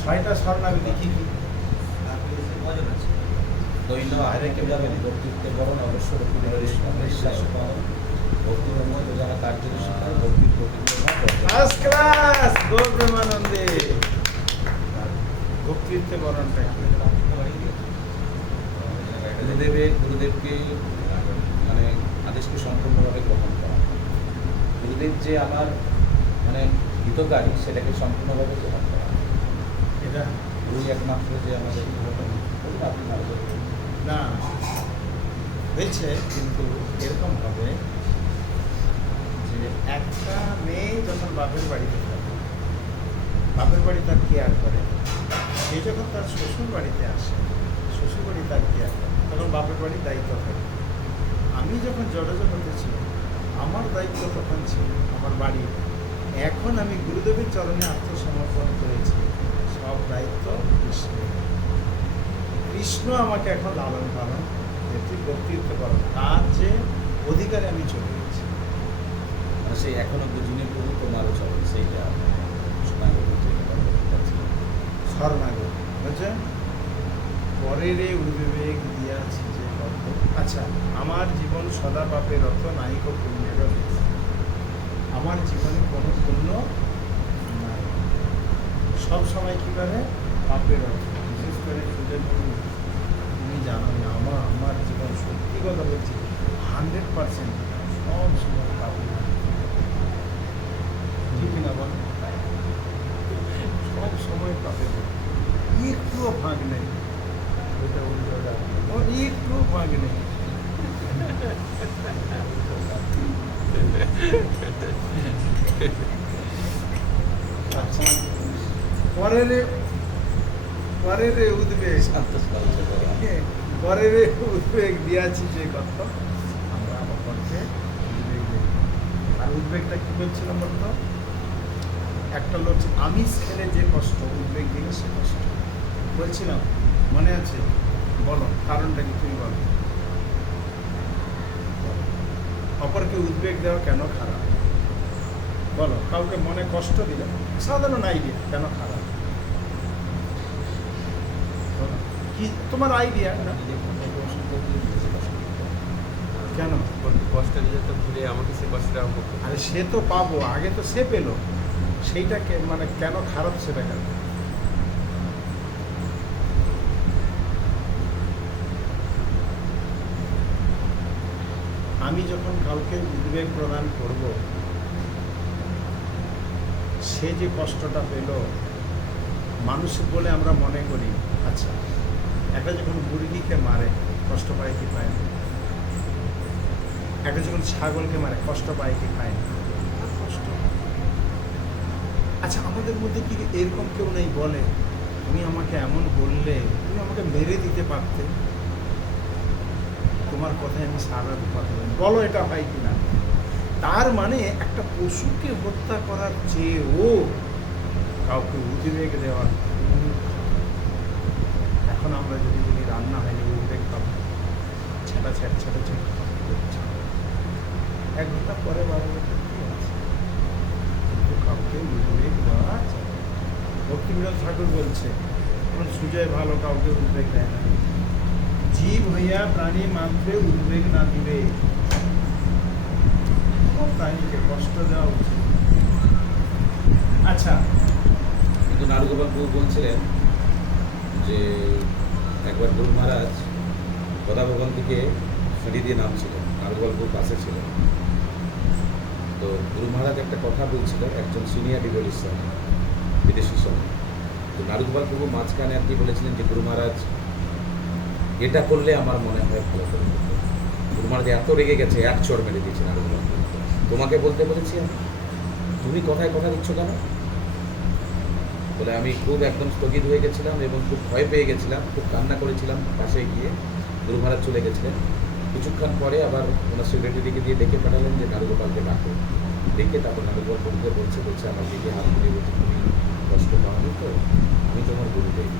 ছয়টা স্বর্ণাগতি কি কি? দৈন্য আরেকে যাবেন ভক্তিতে বরণ অবশ্য বিশ্বাস ভক্তিময় যারা কার্যের শিক্ষায় ভক্তির ফার্স্ট ক্লাস গো প্রেমানন্দে। ভক্তিতে বরণটা গুরুদেবকে মানে আদেশকে সম্পূর্ণভাবে গ্রহণ করা। গুরুদেব যে আমার মানে হিতকারী সেটাকে সম্পূর্ণভাবে গ্রহণ করা। এটা গুরুই একমাত্র যে আমাদের আপনি ভালো করবেন না হয়েছে, কিন্তু এরকম হবে যে একটা মেয়ে যখন বাপের বাড়িতে থাকে, বাপের বাড়ি তার কেয়ার করে, সে যখন তার শ্বশুর বাড়িতে আসে, শ্বশুর বাড়ি তার কেয়ার করে, তখন বাপের বাড়ির দায়িত্ব থাকে। আমি যখন জড়জগতে ছিলাম, আমার দায়িত্ব তখন ছিল আমার বাড়ির। এখন আমি গুরুদেবের চরণে আত্মসমর্পণ করেছি, সব দায়িত্ব কৃষ্ণের। কৃষ্ণ আমাকে এখন লালন পালন এটি বক্তৃত্ব করেন, তার যে অধিকারে আমি চলে গেছি। মানে সেই এখনো বুঝিনি প্রভু তোমারও চলে সেইটা শরণাগত বুঝছেন? পরের উদ্বেগ দিয়াছি যে কর্ম। আচ্ছা, আমার জীবন সদা পাপের অর্থ নাইক পুণ্যের। আমার জীবনে কোনো পুণ্য নাই, সব সময় কী করে পাপের অর্থ। বিশেষ করে সুযোগ তুমি জানো না, আমার জীবন সত্যি কথা বলছি 100% সব সময় পাপের। ঠিক না বল? সব সময় পাপের, একটুও ভাগ নেই। ওইটা উল্টোটা ওর একটুও ভাগ নেই। আচ্ছা, পরের উদ্বেগ, পরের উদ্বেগ দিয়াছি যে কথা আমরা অপরকে উদ্বেগ দিই। আর উদ্বেগটা কি বলছিলাম বলতো? একটা লোক আমি ছেলে যে কষ্ট উদ্বেগ দিলে সে কষ্ট বলছিলাম, মনে আছে? বলো কারণটা কি, তুমি বলো। অপরকে উদ্বেগ দেওয়া কেন খারাপ? বলো, কাউকে মনে কষ্ট দিলে সাধারণ আইডিয়া কেন খারাপ? বলো, কি তোমার আইডিয়া না? কেন কষ্ট দিলে তো ভুলে আমাকে সে কষ্টটা আরে সে তো পাবো, আগে তো সে পেলো, সেইটাকে মানে কেন খারাপ সেটা কেন? আমি যখন কাউকে উদ্বেগ প্রদান করব, সে যে কষ্টটা পেল, মানুষ বলে আমরা মনে করি। আচ্ছা, একটা যখন মুরগিকে মারে কষ্ট পায় কি পায় না? একটা যখন ছাগলকে মারে কষ্ট পায় কি পায় না? কষ্ট। আচ্ছা, আমাদের মধ্যে কি এরকম কেউ নেই বলে তুমি আমাকে এমন বললে, তুমি আমাকে মেরে দিতে পারতে, তোমার কথায় আমি সারা কথা বলি, বলো এটা হয় কিনা? তার মানে একটা পশুকে হত্যা করার চেয়েও কাউকে উদ্বেগ দেওয়ার। এখন আমরা যদি বলি রান্না হয়নি উদ্বেগ পাবো, ছেটা ছেট ছেটা ছেট 1 ঘন্টা পরে 12 ঘন্টা কি আছে, কিন্তু কাউকে উদ্বেগ দেওয়া আছে। ভক্তিবিনোদ ঠাকুর বলছে, এখন সুজয় ভালো কাউকে উদ্বেগ দেয় না। জীব হইয়া প্রাণী মাত্রে উদ্বেগ না দিবে, প্রাণীকে কষ্ট দেওয়া উচিত। আচ্ছা, কিন্তু নারুগোপাল প্রভু বলছিলেন যে একবার গুরু মহারাজ গদা ভবন থেকে সিঁড়ি দিয়ে নামছিলেন, নারুগোপাল প্রভু পাশে ছিলেন। তো গুরু মহারাজ একটা কথা বলছিল একজন সিনিয়র ডিভোটির সঙ্গে, বিদেশির সঙ্গে। তো নারুগোপাল প্রভু মাঝখানে আর কি বলেছিলেন যে গুরু মহারাজ এটা করলে আমার মনে হয় ভালো করে। গুরু মহারাজ এত রেগে গেছে, এক চড় মেরে দিয়েছে নারুগোপাল প্রভু, তোমাকে বলতে বলেছি আমি, তুমি কথায় কথা দিচ্ছ কেন? বলে আমি খুব একদম স্থগিত হয়ে গেছিলাম এবং খুব ভয় পেয়ে গেছিলাম, খুব কান্না করেছিলাম। পাশে গিয়ে গুরু মহারাজ চলে গেছিলেন। কিছুক্ষণ পরে আবার ওনার সেক্রেটারিকে দিয়ে ডেকে পাঠালেন যে নারুগোপালকে ডাকো। ডেকে তারপর নারুগোপাল প্রভুকে বলছে আমার দিকে হাত মিলিয়ে বলছে, তুমি কষ্ট পাওনি তো? আমি তোমার গুরুদেব,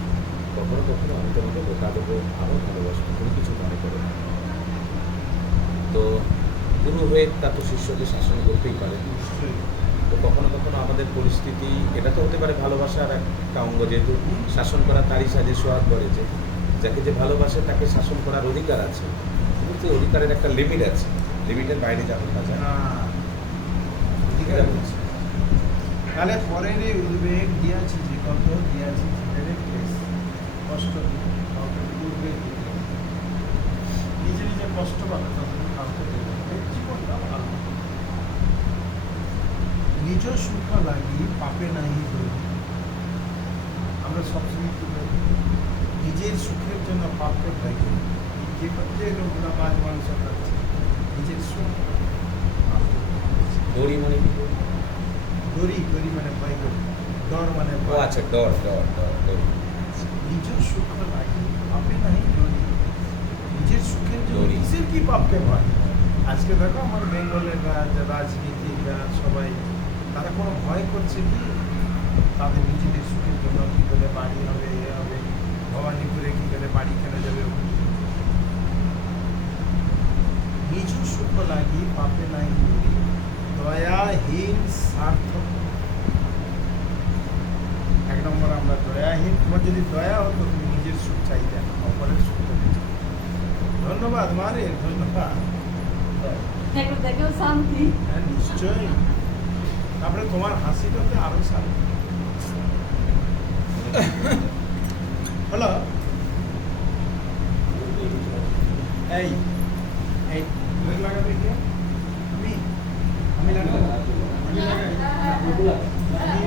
কখনো কখনো আমি তোমাকে বোকা দেবো, আরও ভালোবাসবো, তুমি কিছু মনে করো না। তো গুরু হয়ে তার তো শিষ্যকে শাসন করতেই পারে। নিশ্চয়ই। তো কখনো কখনো আমাদের পরিস্থিতি, এটা তো হতে পারে ভালোবাসার একটা অঙ্গ, যেহেতু শাসন করা তারই সাজে সোহাগ করে, যে যাকে যে ভালোবাসে তাকে শাসন করার অধিকার আছে, কিন্তু সেই অধিকারের একটা লিমিট আছে, লিমিটের বাইরে যাবে না যায়। অধিকার বলছে। তাহলে পরের এই উদ্বেগ দিয়াছি যে কত দিয়াছি ছেলের কেস কষ্ট কাউকে উদ্বেগ দিতে হবে। নিজে নিজে কষ্ট পাবে তখন কাউকে দেবে না। এই জীবনটা ভালো। নিজ সুখ লাগি পাপে নাহি দৌড়ি। আমরা সবসময় কি বলি? নিজের সুখের জন্য পাপকে ভয় করি। যে প্রত্যেক লোকগুলো মাছ মাংস খাচ্ছে নিজের সুখ দড়ি মানে কি? দড়ি দড়ি মানে ভয় করি, ডর মানে ও ভয়। আচ্ছা, ডর ডর ডর ডর। নিজ সুখ লাগি পাপে নাহি দড়ি। নিজের সুখের জন্য দড়ি। কিসের কি পাপকে ভয়? আজকে দেখো আমার বেঙ্গলের রাজনীতিরা সবাই তারা কোনো ভয় করছে কি? তাদের নিজেদের সুখের জন্য কী করে বাড়ি হবে, এ হবে, ভবানীপুরে কী করে বাড়ি কেনা যাবে। নিজ সুখ লাগি পাপে নাই দড়ি, দয়াহীন সার্থক। এক নম্বর আমরা দয়াহীন। তোমার যদি দয়া হতো তুমি নিজের সুখ চাইতে না, অপরের সুখ পেতে চাও। ধন্যবাদ মারে, ধন্যবাদ। একটু দেখেও শান্তি। হ্যাঁ নিশ্চয়ই। তারপরে তোমার হাসিটাতে আরো শান্তি হলো। এই